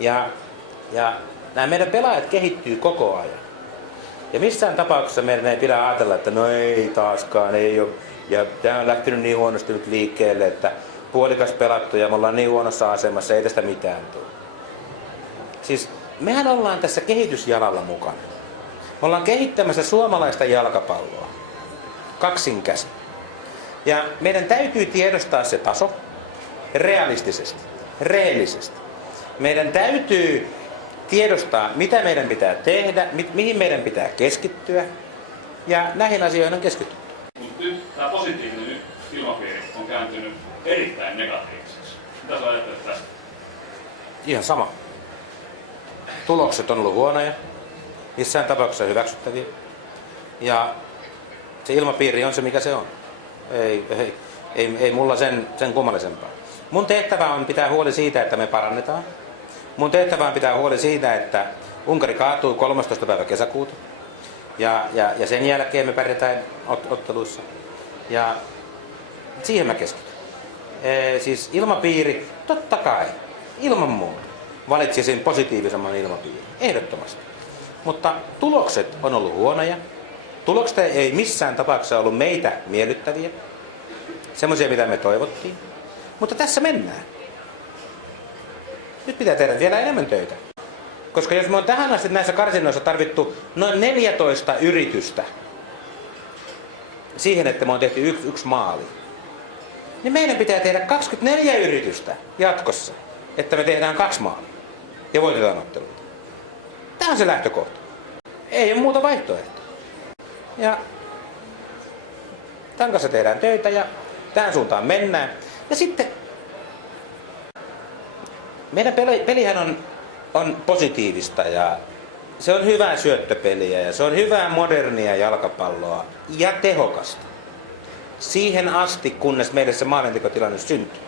Ja nämä meidän pelaajat kehittyy koko ajan. Ja missään tapauksessa meidän ei pidä ajatella, että no ei taaskaan, ei ole. Ja tämä on lähtenyt niin huonosti nyt liikkeelle, että puolikas pelattu ja me ollaan niin huonossa asemassa, ei tästä mitään tule. Siis mehän ollaan tässä kehitysjalalla mukana. Me ollaan kehittämässä suomalaista jalkapalloa kaksin käsin. Ja meidän täytyy tiedostaa se taso realistisesti, rehellisesti. Meidän täytyy tiedostaa, mitä meidän pitää tehdä, mihin meidän pitää keskittyä. Ja näihin asioihin on keskitytty. Mutta nyt tämä positiivinen ilmapiiri on kääntynyt erittäin negatiiviseksi. Mitä sä ajattelet tästä? Ihan sama. Tulokset on ollut huonoja, missään tapauksessa hyväksyttäviä. Ja se ilmapiiri on se, mikä se on. Ei mulla sen kummallisempaa. Mun tehtävä on pitää huoli siitä, että me parannetaan. Mun tehtävä on pitää huoli siitä, että Unkari kaatuu 13. päivä kesäkuuta. Ja sen jälkeen me pärjätään otteluissa. Ja siihen mä keskityn. Siis ilmapiiri, totta kai, ilman muuta. Valitsisin positiivisemman ilmapiirin, ehdottomasti. Mutta tulokset on ollut huonoja. Tulokset ei missään tapauksessa ollut meitä miellyttäviä. Semmoisia, mitä me toivottiin. Mutta tässä mennään. Nyt pitää tehdä vielä enemmän töitä. Koska jos me on tähän asti näissä karsinnoissa tarvittu noin 14 yritystä siihen, että me on tehty yksi maali, niin meidän pitää tehdä 24 yritystä jatkossa, että me tehdään 2 maalia ja voitetaan otteluita. Tämä on se lähtökohta. Ei ole muuta vaihtoehtoa. Ja tämän kanssa tehdään töitä ja tähän suuntaan mennään. Ja sitten meidän pelihän on positiivista ja se on hyvää syöttöpeliä ja se on hyvää modernia jalkapalloa ja tehokasta. Siihen asti, kunnes meille se maalintekotilanne syntyy.